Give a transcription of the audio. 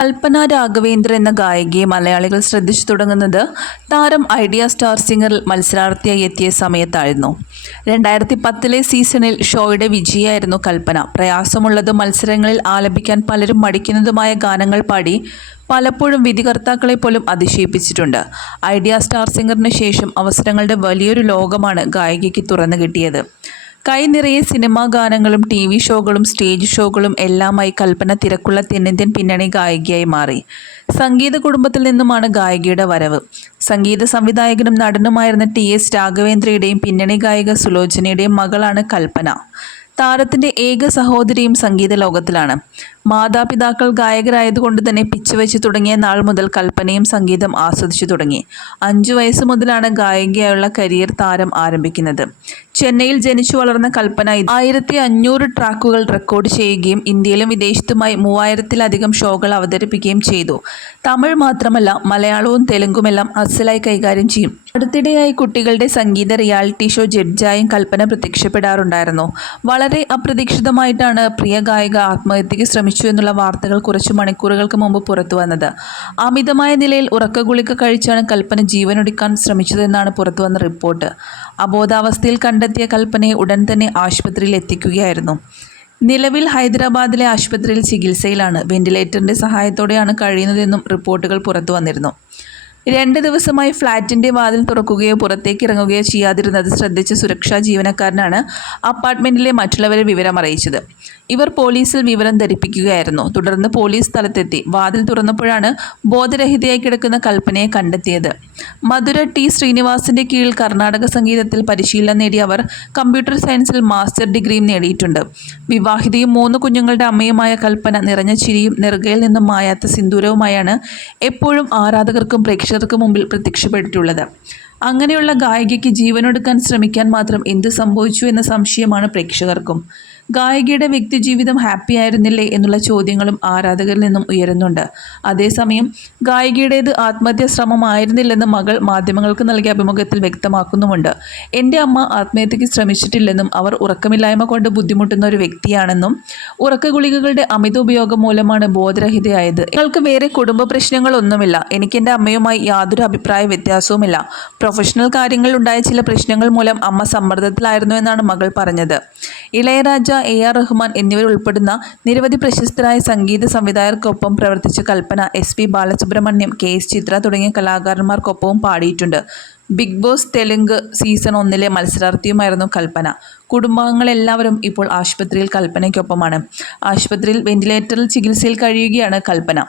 കൽപ്പന രാഘവേന്ദ്ര എന്ന ഗായികയെ മലയാളികൾ ശ്രദ്ധിച്ചു തുടങ്ങുന്നത് താരം ഐഡിയ സ്റ്റാർ സിംഗറിൽ മത്സരാർത്ഥിയായി എത്തിയ സമയത്തായിരുന്നു. രണ്ടായിരത്തി പത്തിലെ സീസണിൽ ഷോയുടെ വിജയിയായിരുന്നു കൽപ്പന. പ്രയാസമുള്ളതും മത്സരങ്ങളിൽ ആലപിക്കാൻ പലരും മടിക്കുന്നതുമായ ഗാനങ്ങൾ പാടി പലപ്പോഴും വിധികർത്താക്കളെ പോലും അതിശയിപ്പിച്ചിട്ടുണ്ട്. ഐഡിയ സ്റ്റാർ സിംഗറിന് ശേഷം അവസരങ്ങളുടെ വലിയൊരു ലോകമാണ് ഗായികയ്ക്ക് തുറന്നു കിട്ടിയത്. കൈ നിറയെ സിനിമാ ഗാനങ്ങളും ടി വി ഷോകളും സ്റ്റേജ് ഷോകളും എല്ലാമായി കൽപ്പന തിരക്കുള്ള തെന്നിന്ത്യൻ പിന്നണി ഗായികയായി മാറി. സംഗീത കുടുംബത്തിൽ നിന്നുമാണ് ഗായികയുടെ വരവ്. സംഗീത സംവിധായകനും നടനുമായിരുന്ന ടി എസ് രാഘവേന്ദ്രയുടെയും പിന്നണി ഗായിക സുലോചനയുടെയും മകളാണ് കൽപ്പന. താരത്തിന്റെ ഏക സഹോദരിയും സംഗീത ലോകത്തിലാണ്. മാതാപിതാക്കൾ ഗായകരായതുകൊണ്ട് തന്നെ പിച്ച് വെച്ച് തുടങ്ങിയ നാൾ മുതൽ കൽപ്പനയും സംഗീതം ആസ്വദിച്ചു തുടങ്ങി. അഞ്ചു വയസ്സ് മുതലാണ് ഗായികയായുള്ള കരിയർ താരം ആരംഭിക്കുന്നത്. ചെന്നൈയിൽ ജനിച്ചു വളർന്ന കൽപ്പന ആയിരത്തി അഞ്ഞൂറ് ട്രാക്കുകൾ റെക്കോർഡ് ചെയ്യുകയും ഇന്ത്യയിലും വിദേശത്തുമായി മൂവായിരത്തിലധികം ഷോകൾ അവതരിപ്പിക്കുകയും ചെയ്തു. തമിഴ് മാത്രമല്ല മലയാളവും തെലുങ്കുമെല്ലാം അസലായി കൈകാര്യം ചെയ്യും. അടുത്തിടെയായി കുട്ടികളുടെ സംഗീത റിയാലിറ്റി ഷോ ജഡ്ജായും കൽപ്പന പ്രത്യക്ഷപ്പെടാറുണ്ടായിരുന്നു. വളരെ അപ്രതീക്ഷിതമായിട്ടാണ് പ്രിയ ഗായിക ആത്മഹത്യയ്ക്ക് ശ്രമിച്ചു എന്നുള്ള വാർത്തകൾ കുറച്ചു മണിക്കൂറുകൾക്ക് മുമ്പ് പുറത്തു വന്നത്. അമിതമായ നിലയിൽ ഉറക്കഗുളിക കഴിച്ചാണ് കൽപ്പന ജീവനൊടുക്കാൻ ശ്രമിച്ചതെന്നാണ് പുറത്തുവന്ന റിപ്പോർട്ട്. അബോധാവസ്ഥയിൽ കണ്ടെത്തിയ കൽപ്പനയെ ഉടൻ തന്നെ ആശുപത്രിയിൽ എത്തിക്കുകയായിരുന്നു. നിലവിൽ ഹൈദരാബാദിലെ ആശുപത്രിയിൽ ചികിത്സയിലാണ്. വെന്റിലേറ്ററിന്റെ സഹായത്തോടെയാണ് കഴിയുന്നതെന്നും റിപ്പോർട്ടുകൾ പുറത്തു വന്നിരുന്നു. രണ്ട് ദിവസമായി ഫ്ളാറ്റിന്റെ വാതിൽ തുറക്കുകയോ പുറത്തേക്ക് ഇറങ്ങുകയോ ചെയ്യാതിരുന്നത് ശ്രദ്ധിച്ച സുരക്ഷാ ജീവനക്കാരനാണ് അപ്പാർട്ട്മെന്റിലെ മറ്റുള്ളവരെ വിവരം അറിയിച്ചത് ഇവർ പോലീസിൽ വിവരം ധരിപ്പിക്കുകയായിരുന്നു. തുടർന്ന് പോലീസ് സ്ഥലത്തെത്തി. വാതിൽ തുറന്നപ്പോഴാണ് ബോധരഹിതയായി കിടക്കുന്ന കൽപ്പനയെ കണ്ടെത്തിയത്. മധുര ടി. ശ്രീനിവാസിന്റെ കീഴിൽ കർണാടക സംഗീതത്തിൽ പരിശീലനം നേടിയ അവർ കമ്പ്യൂട്ടർ സയൻസിൽ മാസ്റ്റർ ഡിഗ്രിയും നേടിയിട്ടുണ്ട്. വിവാഹിതയും മൂന്ന് കുഞ്ഞുങ്ങളുടെ അമ്മയുമായ കൽപ്പന നിറഞ്ഞ ചിരിയും നെറുകയിൽ നിന്നും മായാത്ത സിന്ദൂരവുമായാണ് എപ്പോഴും ആരാധകർക്കും പ്രേക്ഷകർക്കും മുമ്പിൽ പ്രത്യക്ഷപ്പെട്ടിട്ടുള്ളത്. അങ്ങനെയുള്ള ഗായികയ്ക്ക് ജീവനൊടുക്കാൻ ശ്രമിക്കാൻ മാത്രം എന്ത് സംഭവിച്ചു എന്ന സംശയമാണ് പ്രേക്ഷകർക്കും. ഗായികയുടെ വ്യക്തിജീവിതം ഹാപ്പി ആയിരുന്നില്ലേ എന്നുള്ള ചോദ്യങ്ങളും ആരാധകരിൽ നിന്നും ഉയരുന്നുണ്ട്. അതേസമയം ഗായികയുടേത് ആത്മഹത്യാ ശ്രമമായിരുന്നില്ലെന്ന് മകൾ മാധ്യമങ്ങൾക്ക് നൽകിയ അഭിമുഖത്തിൽ വ്യക്തമാക്കുന്നുമുണ്ട്. എന്റെ അമ്മ ആത്മഹത്യയ്ക്ക് ശ്രമിച്ചിട്ടില്ലെന്നും അവർ ഉറക്കമില്ലായ്മ കൊണ്ട് ബുദ്ധിമുട്ടുന്ന ഒരു വ്യക്തിയാണെന്നും ഉറക്ക ഗുളികകളുടെ അമിത ഉപയോഗം മൂലമാണ് ബോധരഹിതയായത്. ഞങ്ങൾക്ക് വേറെ കുടുംബ പ്രശ്നങ്ങളൊന്നുമില്ല. എനിക്ക് എന്റെ അമ്മയുമായി യാതൊരു അഭിപ്രായ വ്യത്യാസവുമില്ല. പ്രൊഫഷണൽ കാര്യങ്ങളിൽ ഉണ്ടായ ചില പ്രശ്നങ്ങൾ മൂലം അമ്മ സമ്മർദ്ദത്തിലായിരുന്നു എന്നാണ് മകൾ പറഞ്ഞത്. ഇളയരാജ എ ആർ റഹ്മാൻ എന്നിവരുൾപ്പെടുന്ന നിരവധി പ്രശസ്തരായ സംഗീത സംവിധായകർക്കൊപ്പം പ്രവർത്തിച്ച Kalpana S P Balasubrahmanyam K S Chithra തുടങ്ങിയ കലാകാരന്മാർക്കൊപ്പവും പാടിയിട്ടുണ്ട്. ബിഗ് ബോസ് തെലുങ്ക് സീസൺ ഒന്നിലെ മത്സരാർത്ഥിയുമായിരുന്നു കൽപ്പന. കുടുംബാംഗങ്ങളെല്ലാവരും ഇപ്പോൾ ആശുപത്രിയിൽ കൽപ്പനയ്ക്കൊപ്പമാണ്. ആശുപത്രിയിൽ വെന്റിലേറ്ററിൽ ചികിത്സയിൽ കഴിയുകയാണ് കൽപ്പന.